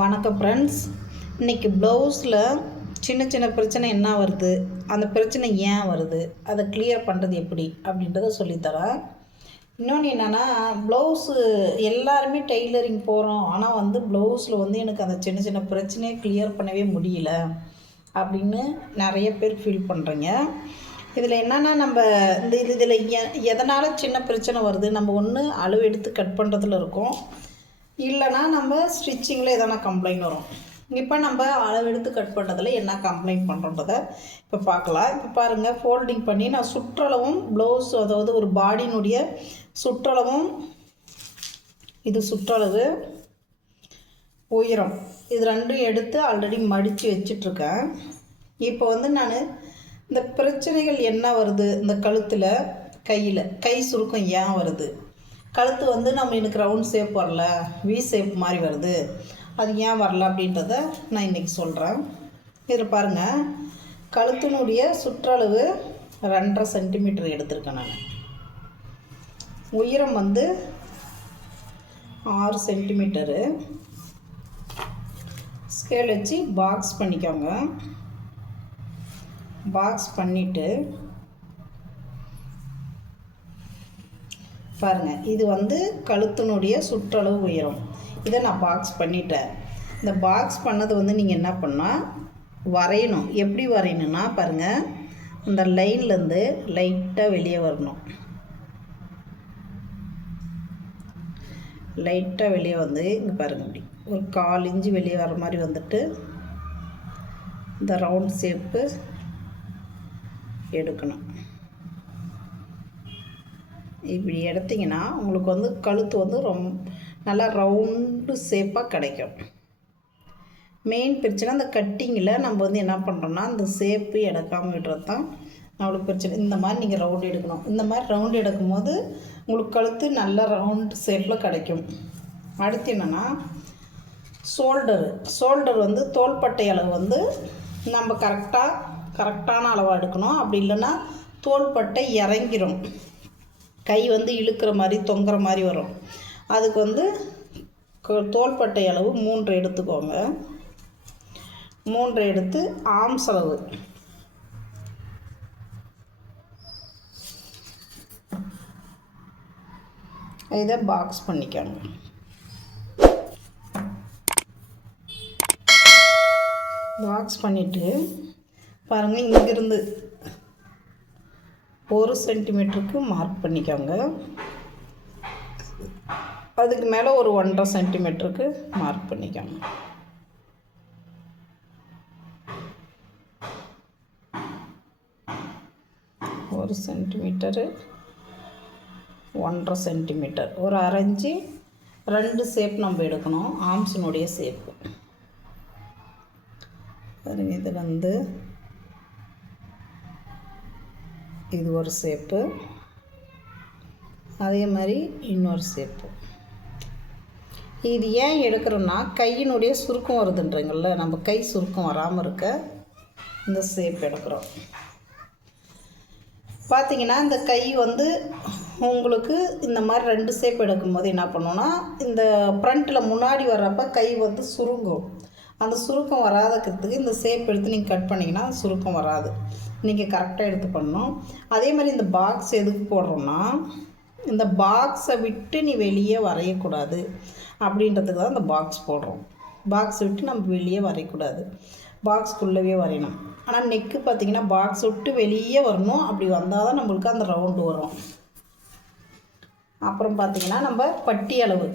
வணக்கம் ஃப்ரெண்ட்ஸ். இன்றைக்கி ப்ளவுஸில் சின்ன சின்ன பிரச்சனை என்ன வருது, அந்த பிரச்சனை ஏன் வருது, அதை கிளியர் பண்ணுறது எப்படி அப்படின்றத சொல்லித்தரேன். இன்னொன்று என்னென்னா, ப்ளவுஸு எல்லாருமே டெய்லரிங் போகிறோம், ஆனால் ப்ளவுஸில் எனக்கு அந்த சின்ன சின்ன பிரச்சனையை கிளியர் பண்ணவே முடியல அப்படின்னு நிறைய பேர் ஃபீல் பண்ணுறீங்க. இதில் என்னென்னா, நம்ம இதில் எதனால் சின்ன பிரச்சனை வருது, நம்ம ஒன்று அளவு எடுத்து கட் பண்ணுறதுல இருக்கோம், இல்லைனா நம்ம ஸ்டிச்சிங்கில் எதனா கம்ப்ளைண்ட் வரும். இப்போ நம்ம அளவெடுத்து கட் பண்ணுறதுல என்ன கம்ப்ளைண்ட் பண்ணுறோன்றதை இப்போ பார்க்கலாம். இப்போ பாருங்கள், ஃபோல்டிங் பண்ணி நான் சுற்றளவும் ப்ளவுஸ், அதாவது ஒரு பாடியினுடைய சுற்றளவும், இது சுற்றளவு, உயரம், இது ரெண்டும் எடுத்து ஆல்ரெடி மடித்து வச்சிட்ருக்கேன். இப்போ நான் இந்த பிரச்சனைகள் என்ன வருது, இந்த கழுத்தில், கையில் கை சுருக்கம் ஏன் வருது, கழுத்து நம்ம எனக்கு ரவுண்ட் ஷேப் வரல, வி ஷேப் மாதிரி வருது, அது ஏன் வரல அப்படின்றத நான் இன்றைக்கி சொல்கிறேன். இதில் பாருங்கள், கழுத்தினுடைய சுற்றளவு 2.5 சென்டிமீட்டர் எடுத்திருக்கேன் நான். உயரம் 6 சென்டிமீட்டரு. ஸ்கேல் வச்சு பாக்ஸ் பண்ணிக்கோங்க. பாக்ஸ் பண்ணிவிட்டு பாருங்கள், இது கழுத்தினுடைய சுற்றளவு உயரம். இதை நான் பாக்ஸ் பண்ணிட்டேன். இந்த பாக்ஸ் பண்ணது நீங்கள் என்ன பண்ணால் வரையணும். எப்படி வரையணுன்னா பாருங்கள், இந்த லைன்லேருந்து லைட்டாக வெளியே வரணும். லைட்டாக வெளியே இங்கே பாருங்கள், இப்படி ஒரு 1/4 இன்ச்சு வெளியே வர மாதிரி இந்த ரவுண்ட் ஷேப்பு எடுக்கணும். இப்படி எடுத்திங்கன்னா உங்களுக்கு கழுத்து ரொம்ப நல்லா ரவுண்டு ஷேப்பாக கிடைக்கும். மெயின் பிரச்சனை அந்த கட்டிங்கில் நம்ம என்ன பண்ணுறோன்னா, அந்த ஷேப்பு எடுக்காமல் விடுறது தான் நம்மளுக்கு பிரச்சனை. இந்த மாதிரி நீங்கள் ரவுண்டு எடுக்கணும். இந்த மாதிரி ரவுண்டு எடுக்கும் போது உங்களுக்கு கழுத்து நல்ல ரவுண்டு ஷேப்பில் கிடைக்கும். அடுத்து என்னென்னா, ஷோல்டர் தோள்பட்டை அளவு நம்ம கரெக்டான அளவாக எடுக்கணும். அப்படி இல்லைன்னா தோள்பட்டை இறங்கிரும், கை இழுக்கிற மாதிரி தொங்குற மாதிரி வரும். அதுக்கு தோள்பட்டை அளவு 3 எடுத்துக்கோங்க. 3 எடுத்து ஆர்ம்ஸ் அளவு இதை பாக்ஸ் பண்ணிக்கோங்க. பாக்ஸ் பண்ணிவிட்டு பாருங்கள், இங்கிருந்து 1 சென்டிமீட்டருக்கு மார்க் பண்ணிக்கோங்க. அதுக்கு மேலே ஒரு 1.5 சென்டிமீட்டருக்கு மார்க் பண்ணிக்கோங்க. ஒரு சென்டிமீட்டரு, 1.5 சென்டிமீட்டர், ஒரு 1/2 இன்ச்சு 2 ஷேப் நம்ம எடுக்கணும். ஆர்ம்ஸினுடைய ஷேப்பு இது இது ஒரு ஷேப்பு, அதே மாதிரி இன்னொரு ஷேப்பு. இது ஏன் எடுக்கிறோன்னா, கையினுடைய சுருக்கம் வருதுன்றீங்கள, நம்ம கை சுருக்கம் வராமல் இருக்க இந்த ஷேப் எடுக்கிறோம். பார்த்திங்கன்னா இந்த கை உங்களுக்கு இந்த மாதிரி 2 ஷேப் எடுக்கும்போது என்ன பண்ணோன்னா, இந்த ஃப்ரண்ட்டில் முன்னாடி வர்றப்போ கை சுருங்கும். அந்த சுருக்கம் வராதக்கிறதுக்கு இந்த ஷேப் எடுத்து நீங்கள் கட் பண்ணிங்கன்னா சுருக்கம் வராது. நீங்கள் கரெக்டாக எடுத்து பண்ணணும். அதே மாதிரி இந்த பாக்ஸ் எதுக்கு போடுறோன்னா, இந்த பாக்ஸை விட்டு நீ வெளியே வரையக்கூடாது அப்படின்றதுக்கு தான் இந்த பாக்ஸ் போடுறோம். பாக்ஸ் விட்டு நம்ம வெளியே வரையக்கூடாது, பாக்ஸ்க்குள்ளவே வரையணும். ஆனால் நெக்கு பார்த்திங்கன்னா பாக்ஸ் விட்டு வெளியே வரணும். அப்படி வந்தால் தான் நம்மளுக்கு அந்த ரவுண்டு வரும். அப்புறம் பார்த்திங்கன்னா நம்ம பட்டி அளவு,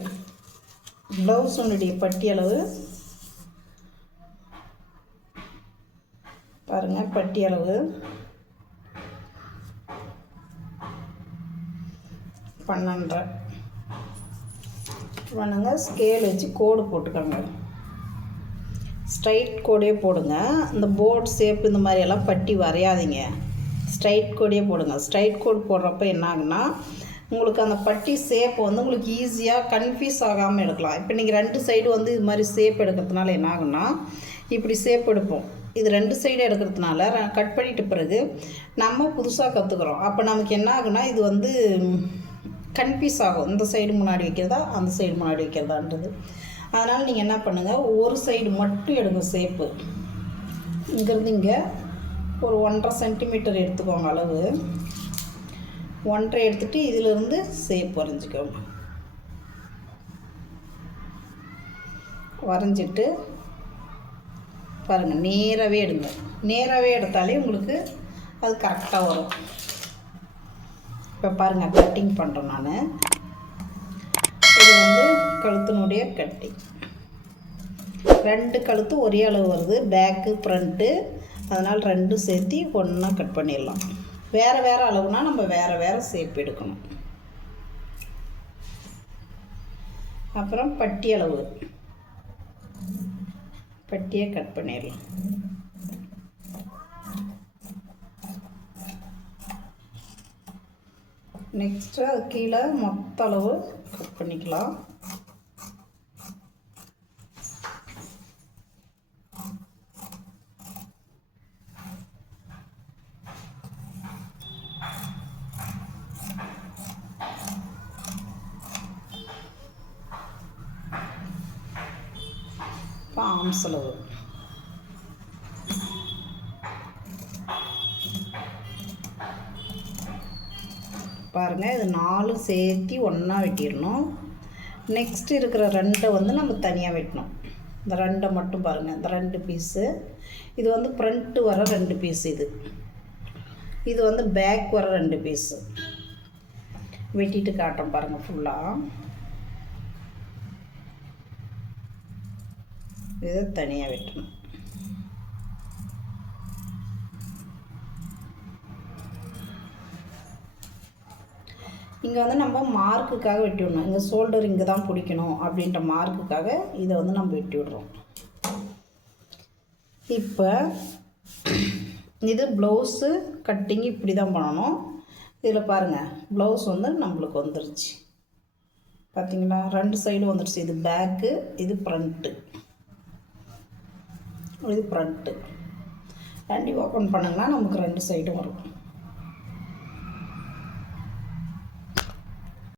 ப்ளவுஸுனுடைய பட்டி அளவு பாருங்கள், பட்டி அளவு 12 பண்ணுங்க. ஸ்கேல் வச்சு கோடு போட்டுக்கோங்க. ஸ்ட்ரைட் கோடே போடுங்க. இந்த போர்ட் ஷேப் இந்த மாதிரியெல்லாம் பட்டி வரையாதீங்க, ஸ்ட்ரைட் கோடே போடுங்க. ஸ்ட்ரைட் கோடு போடுறப்ப என்ன ஆகுன்னா, உங்களுக்கு அந்த பட்டி ஷேப் உங்களுக்கு ஈஸியாக கன்ஃபியூஸ் ஆகாமல் எடுக்கலாம். இப்போ நீங்கள் 2 சைடு இது மாதிரி ஷேப் எடுக்கிறதுனால என்ன ஆகுன்னா, இப்படி ஷேப் எடுப்போம். இது 2 சைடு எடுக்கிறதுனால கட் பண்ணிட்ட பிறகு நம்ம புதுசாக கற்றுக்குறோம். அப்போ நமக்கு என்ன ஆகுனா, இது கன்ஃபியூஸ் ஆகும், இந்த சைடு முன்னாடி வைக்கிறதா அந்த சைடு முன்னாடி வைக்கிறதான்றது. அதனால் நீங்கள் என்ன பண்ணுங்கள், ஒரு சைடு மட்டும் எடுங்க ஷேப்பு. இங்கேருந்து இங்கே ஒரு 1.5 சென்டிமீட்டர் எடுத்துக்கோங்க அளவு. 1.5 எடுத்துகிட்டு இதிலிருந்து ஷேப் வரைஞ்சிக்கோங்க. வரைஞ்சிட்டு பாருங்கள், நேராகவே எடுங்க. நேராகவே எடுத்தாலே உங்களுக்கு அது கரெக்டாக வரும். இப்போ பாருங்கள், கட்டிங் பண்ணுறேன் நான். இது வந்து கழுத்தினுடைய கட்டிங். 2 கழுத்து ஒரே அளவு வருது, பேக்கு ஃப்ரண்ட்டு. அதனால் 2 சேர்த்து ஒன்றா கட் பண்ணிடலாம். வேறு வேறு அளவுனா நம்ம வேறு வேறு ஷேப் எடுக்கணும். அப்புறம் பட்டி அளவு, பட்டியை கட் பண்ணிடலாம். நெக்ஸ்ட்டு அது கீழே மொத்த அளவு கட் பண்ணிக்கலாம். ஆர்ம்ஸ் அளவு பாருங்கள், இது 4 சேர்த்து ஒன்றா வெட்டிடணும். நெக்ஸ்ட் இருக்கிற 2 வந்து நம்ம தனியாக வெட்டணும். இந்த 2 மட்டும் பாருங்கள், இந்த 2 பீஸு. இது வந்து ஃப்ரண்ட்டு வர 2 பீஸு. இது வந்து பேக் வர 2 பீஸு வெட்டிட்டு காட்டுறோம் பாருங்கள். ஃபுல்லாக இதை தனியாக வெட்டணும். இங்கே வந்து நம்ம மார்க்குக்காக வெட்டி விடணும். இங்கே ஷோல்டர் இங்கே தான் பிடிக்கணும் அப்படின்ற மார்க்குக்காக இதை வந்து நம்ம வெட்டி விடுறோம். இப்போ இது ப்ளவுஸு கட்டிங் இப்படி தான் பண்ணணும். இதில் பாருங்கள், ப்ளவுஸ் வந்து நம்மளுக்கு வந்துருச்சு. பார்த்திங்களா, 2 சைடு வந்துடுச்சு. இது பேக்கு, இது ஃப்ரண்ட்டு. இது ஃப்ரண்ட்டு. 2 ஓப்பன் பண்ணுங்கன்னா நமக்கு 2 சைடும் வரும்.